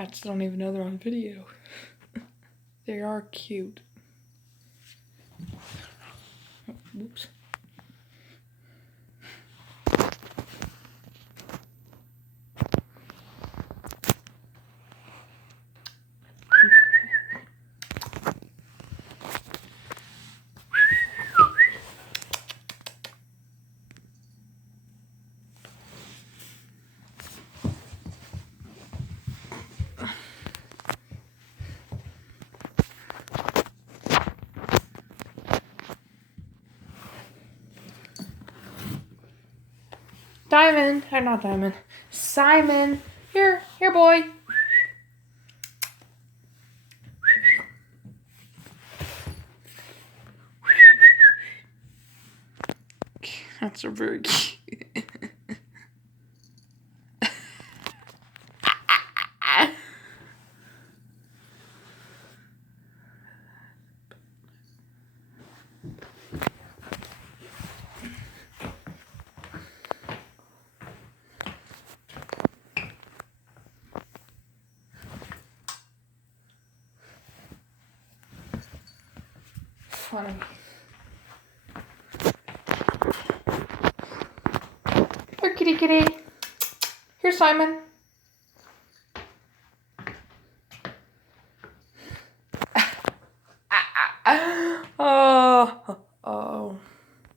Cats don't even know they're on video. They are cute. Oops. Diamond, or not Diamond, Simon, here, boy. Cats are very cute. Funny. Here, kitty. Here, Simon.